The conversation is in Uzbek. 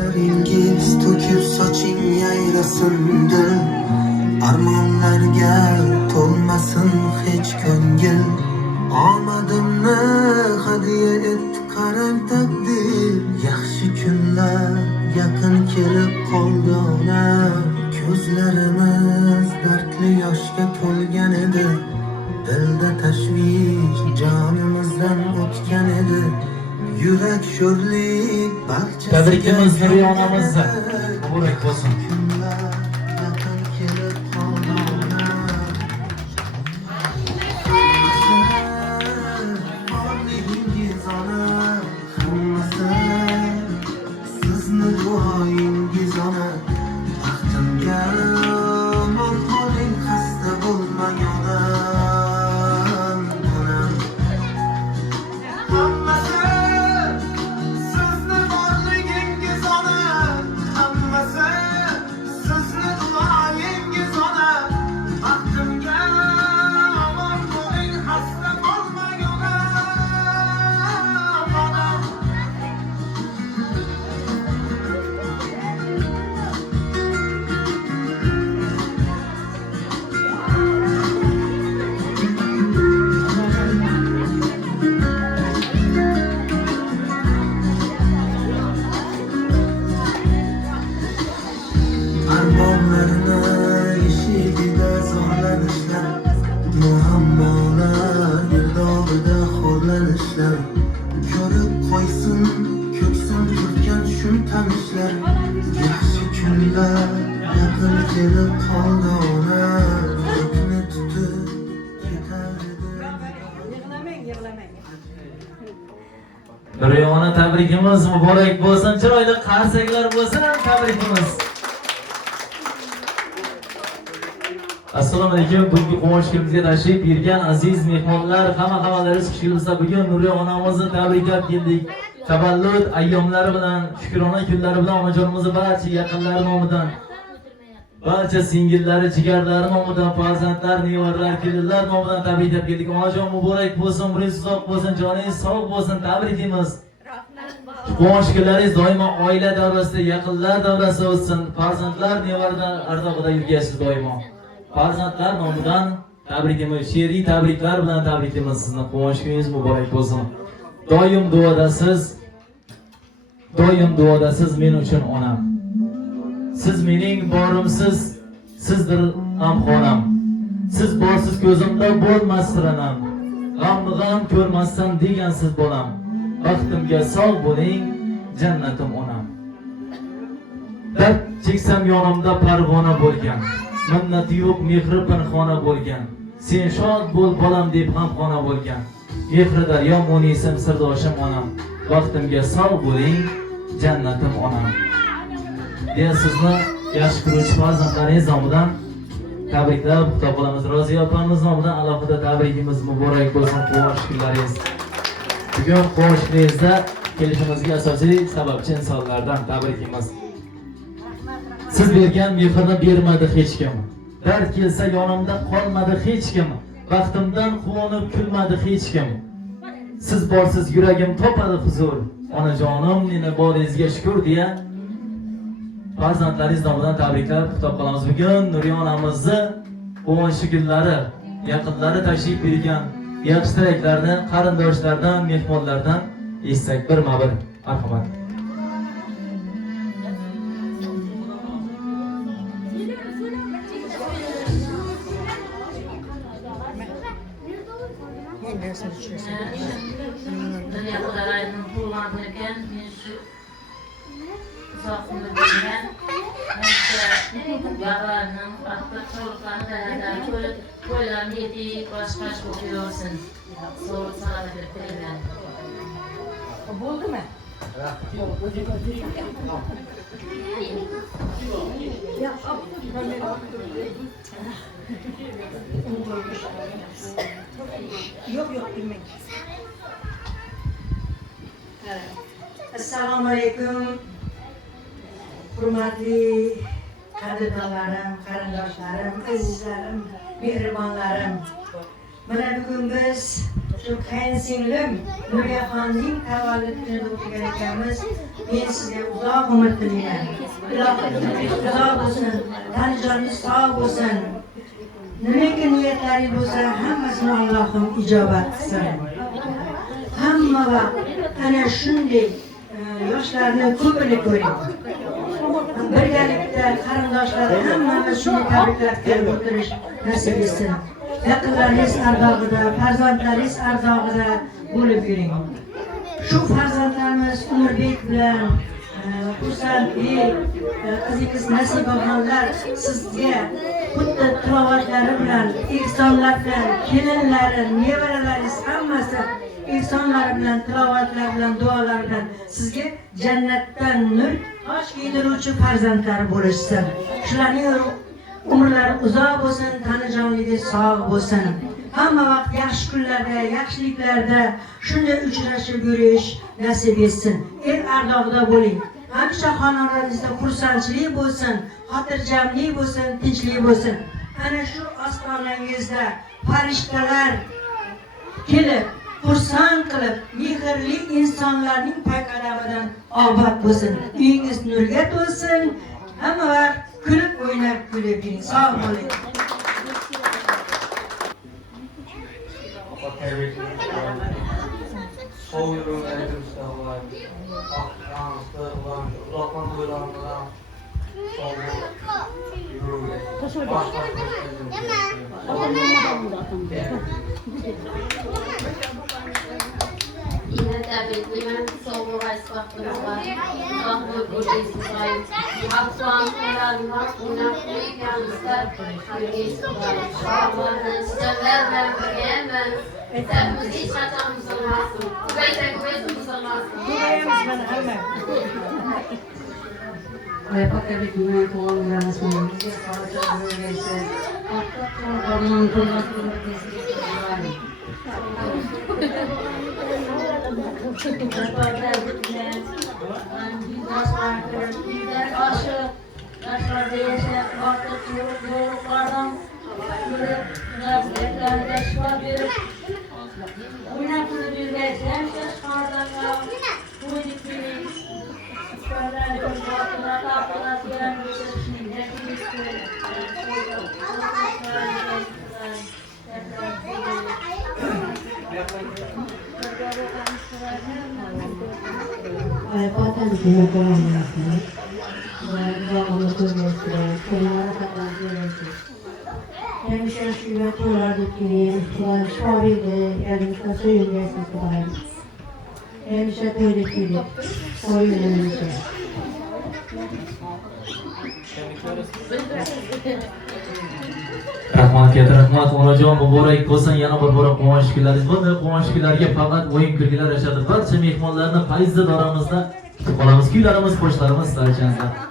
Gözleringiz to'kib soching yayrasın dil, armonlarga to'lmasin hech ko'ngil. Omadimni hadiya etdi qarang taqdir, yaxshi kunlar yaqin kelib qoldi ona. Ko'zlarimiz dardli yoshga to'lgan edi, dilda tashvish jonimizdan o'tgan edi. Yurak sho'rlik barchasiga tabrikimiz Nuriya onamizni muborak bo'lsin. Yaqin kelib qoldi ona. Borligingiz ona, hammasi sizni duoyingiz ona. Baxtimga omon qoling, xasta bo'lmang onam, onam. Hammasi sizni borligingiz ona, hammasi sizni duoyingiz ona. Baxtimga omon qoling, xasta bo'lmang onam, onam. Armonlarni eshigida zorlanishlar, muammolar girdobida xo'rlanishlar. Ko'rib qo'ysin ko'ksim turgan shum tanishlar, yaxshi kunlar yaqin kelib qoldi ona. Ko'kni tutib ketar edi. Yig'lamang. Nuriya ona tabrikimiz muborak bo'lsin. Chiroyli qarsaklar bo'lsin tabrikimiz. Assalomu alaykum. Bugungi quvonchimizga tashrif buyurgan aziz mehmonlar, hamma-hammalaringiz xush kelibsizlar. Bugun Nuriya onamizni tabriklab keldik. Tavallud ayyomlari bilan, shukrona kunlari bilan onajonimizni barcha yaqinlari nomidan, barcha singillari, jigarlari nomidan, farzandlar, nevaralar, kelinlar nomidan tabriklab keldik. Onajon muborak bo'lsin, umringiz uzoq bo'lsin, joningiz sog' bo'lsin, tabriklaymiz. Quvonch kunlaringiz doimo oila davrasida, yaqinlar davrasida o'tsin. Farzandlar, nevaralar ardog'ida yurgaysiz doimo. Farzandlar nomidan tabriklaymiz, she'riy tabriklar bilan tabriklaymiz sizni. Quvonch kuningiz muborak bo'lsin. Doim duodasiz men uchun onam. Siz mening borimsiz, sizdir g'amxonam. Siz borsiz ko'zimda bo'lmas siranam. G'am ko'rmasdan degansiz bolam. Baxtimga sog' bo'ling, jannatim onam. Dard cheksam yonimda parvona bo'lgan. Minnati yo'q mehri pinhona bo'lgan. Sen shod bo'l bolam deb g'amxona bo'lgan. Mehri daryo munisam sirdoshim onam. Baxtimga sog' bo'ling, jannatim onam. deya sizni yaxshi ko'ruvchi farzandlaringiz nomidan tabriklab xudob qolamiz. Roziya opamiz nomidan alohida tabrikimiz muborak bo'lsin. Quvonch kunlaringiz. Bugun quvonchingizda kelishimizga asosiy sababchi insonlardan tabrikimiz. Siz bergan mehrni bermadi hech kim. Dard kelsa yonimda qolmadi hech kim. Baxtimdan quvonib kulmadi hech kim. Siz borsiz yuragim topadi huzur. Onajonim meni boringizga shukr deya farzandlaringiz nomidan tabriklab xudob qolamiz. Bugun Nuriya onamizni quvonchli kunlari, yaqinlari tashrif buyurgan yaxshi tilaklarni qarindoshlardan, mehmonlardan eshitsak birma-bir. Marhamat. Yaralarının farklı çocuklarını değerlendirip koylarını yediği baş kokuyorsun. Soğuk sana da götürürler. Buldu mu? Yok bilmek. Assalomu alaykum. Hurmatli qadrdonlarim, qarindoshlarim, azizlarim, mehribonlarim. Mana bugun biz shu qayinsinglim Nuriyaxonning tavallud kunida o'qigan ekanmiz. Men sizga uzoq umr tilayman. Ilohim uzoq bo'lsin, tanijoningiz sog' bo'lsin. Nimaga niyatlaringiz bo'lsa, hammasini Allohim ijobat qilsin. Hamma vaqt ana shunday yoshlarni ko'pini ko'ring. Birgalikda qarindoshlar hammamiz shuni tabriklab o'tirish nasib etsin. Yaqinlaringiz ardog'ida, farzandlaringiz ardog'ida bo'lib yuring. Shu farzandlarimiz Umurbek bilan Xursandbek, qizingiz Nasibaxonlar sizga xuddi tilovatlari bilan, ehsonlar bilan, kelinlari, nevaralaringiz hammasi ehsonlari bilan, tilovatlari bilan, duolari bilan sizga jannatdan nur tosh kiydiruvchi farzandlar bo'lishsin. Shularning umrlari uzoq bo'lsin, tanijonligi sog' bo'lsin. Hamma vaqt yaxshi kunlarda, yaxshiliklarda shunday uchrashib yurish nasib etsin. El ardog'ida bo'ling. Hamisha xonadoningizda xursandchilik bo'lsin, xotirjamlik bo'lsin, tinchlik bo'lsin. Ana shu ostonangizda farishtalar kelib, xursand qilib, mehrli insonlarning payqalamidan obod bo'lsin. Uyingiz nurga to'lsin. Hamma vaqt kulib o'ynab kulib yuring. Sog' bo'ling. Soğuyorum elim sağlar. Akransı olan, uzaktan duyulanlar. Soğuyorum. Başka Yine tabrikliman, sog'liq va islohotimiz bor. Alloh o'zingizni sog'ayib, haqsoqlarni o'ynab qo'yganingizda sizlar bilan birgamiz. Biz hech qachon buzilmasin. Ko'paysa buzilmasin. Ko'ramiz mana hamma. Pakabek bilan to'g'rilamiz. Bizga sog'lik bersin. Orqadan hemşire şube tuğlardaki şuabilde elimizde söyleyeceğiz kadar. Hemşire tuğlardaki söyleyeceğiz. Rahmat katta rahmat, onajon muborak bo'lsin. Yana bir bora quvonch kunlaringiz. Bunday quvonch kunlarga faqat o'yin kulgilar yashadi. Barcha mehmonlarni fayzli doramizda kutib qolamiz. Kuylarimiz, qo'shiqlarimiz sizlar uchun.